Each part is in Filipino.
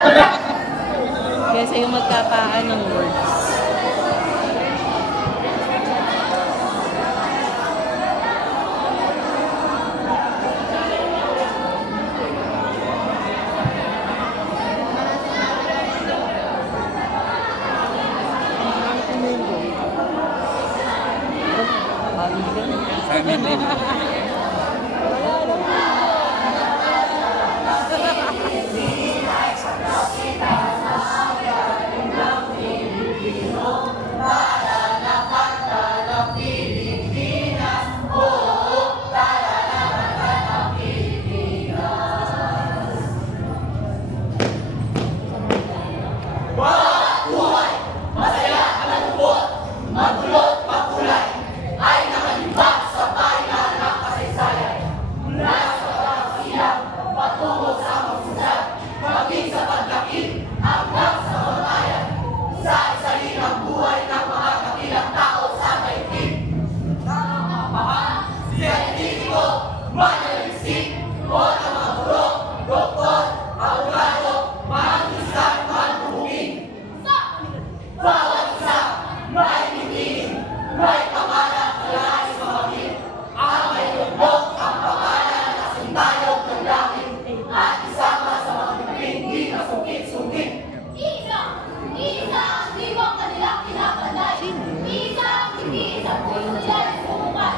Kesa yung magkapaan ng words.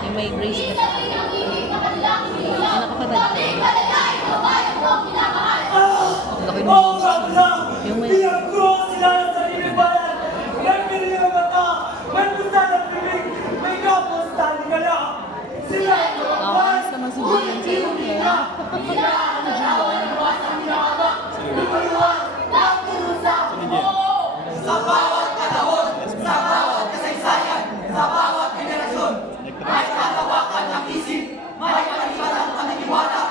Yung may bracelet. Nakapatad ko. Ang laki mo. Yung may... Nakakas naman si Julian sa'yo. Sa bawat panahon, sa bawat kasaysayan, sa bawat generasyon, may katawakan ng isip, may kalitan ng paniniwala,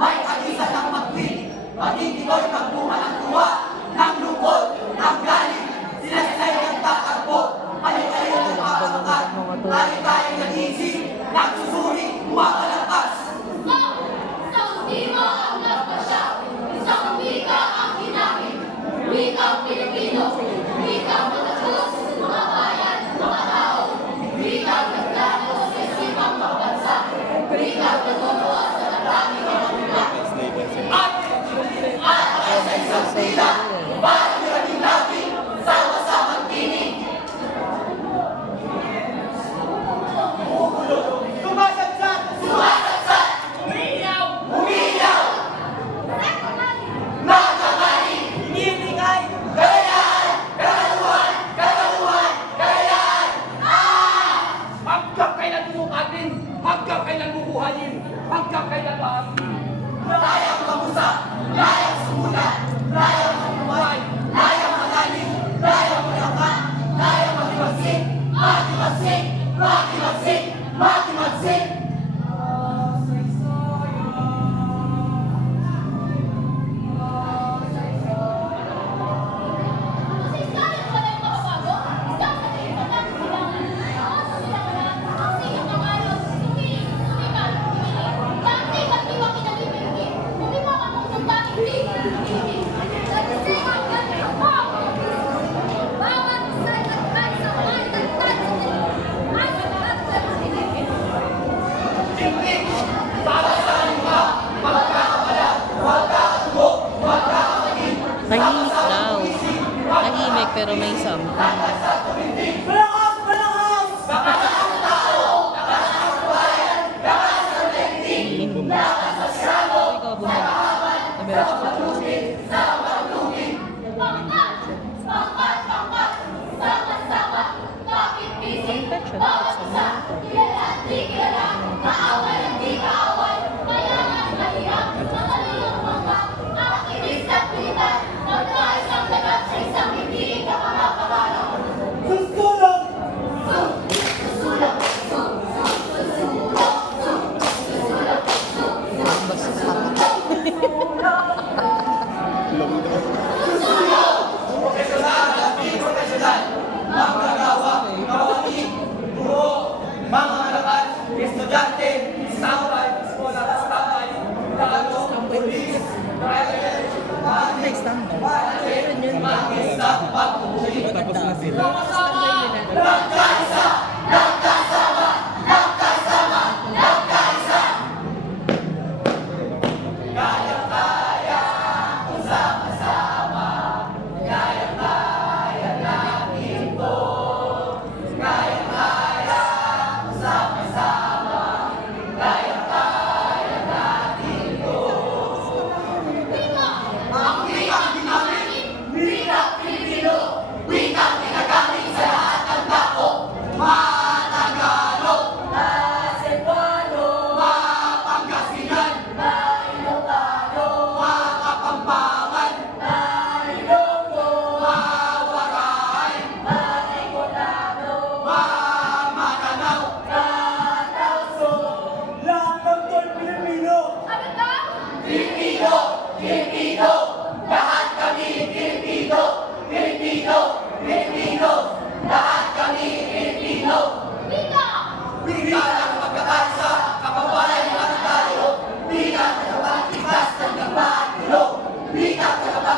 may kagisan ng magwin, maging ito'y pagbuha ng tuwa, ng lungkot, ng galit, sinasay ng tatakbo, kayo-kayo ng makakakat, tayo-tayo nag-iisip, nagsusuri, kumakalantas. Sa ultimo ang nagpasya, isang wika ang ginamit, wikang Pilipino, wikang matagos, mga bayan, mga tao, wikang nagplano sa isipang pagbansa, wikang natutuwa sa naraming mga mula. At sa isang tila, parang naging lagi, sama-samang tinig. Sumasagsak! Sumasagsak! Umiiyaw! Nakakali! Iniingay! Kalayaan! Kagaluhan! Hanggang kailan bubukatin, hanggang kailan bubuhayin, hanggang kailan lahat. Layang kamusta, layang sumulat, layang mabuhay, layang malalim, layang malakas, layang matimagsik, matimagsik, matimagsik, matimagsik. Kasaysayan pa lang makabago, isang katayuan ng silangan. Ang silangan, ang siyang nangayon, sumiling, sumikat, sumiling. Dati ba't di ba kinalibigin? Bumibawa mong sundang hindi kinalibigin. Nagising ang ganda ang bawat isa'y nagkay sa may tagtad sa dilim. Ay sapat sa makinig. Tingting, para sa lima, magkakabala, magkakatubo, magkakapagin. Tahimik daw. Tahimik pero may something. Malakas! Malakas! Lakas ng tao! Lakas ng bayan! Lakas ng daigdig! Lakas ng siyano! Ikaw bumalik. Diretso ka. Sa pagtugin! Pangkat! Pangkat! Pangkat! Sama-sama! Bakit bisig? Bawat isa! Kilala at di kilala! Kaaway at di kaaway! Mayaman, mahirap! Mataliyong mga akinis at pilitan! Nagkais ang lagat sa isang hindi kapapapalaw! Susulong! Susulong! Basta sa Profesional at di profesional! Manggagawa, kawawin, guro, mga malakas, estudyante, staffay, eskola, staffay, lalo, polis, driver, Next time. mga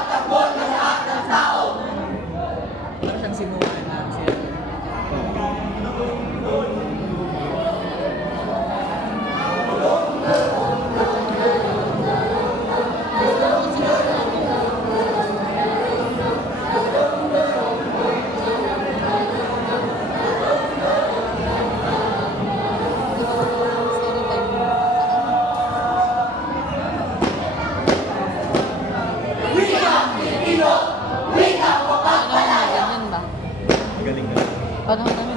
ipagtanggol ng lahat ng tao. Parang siyang sinuwaan na siya. Wika Pilipino, wika Ano na, ganyan ba? Galing na. Panahon ng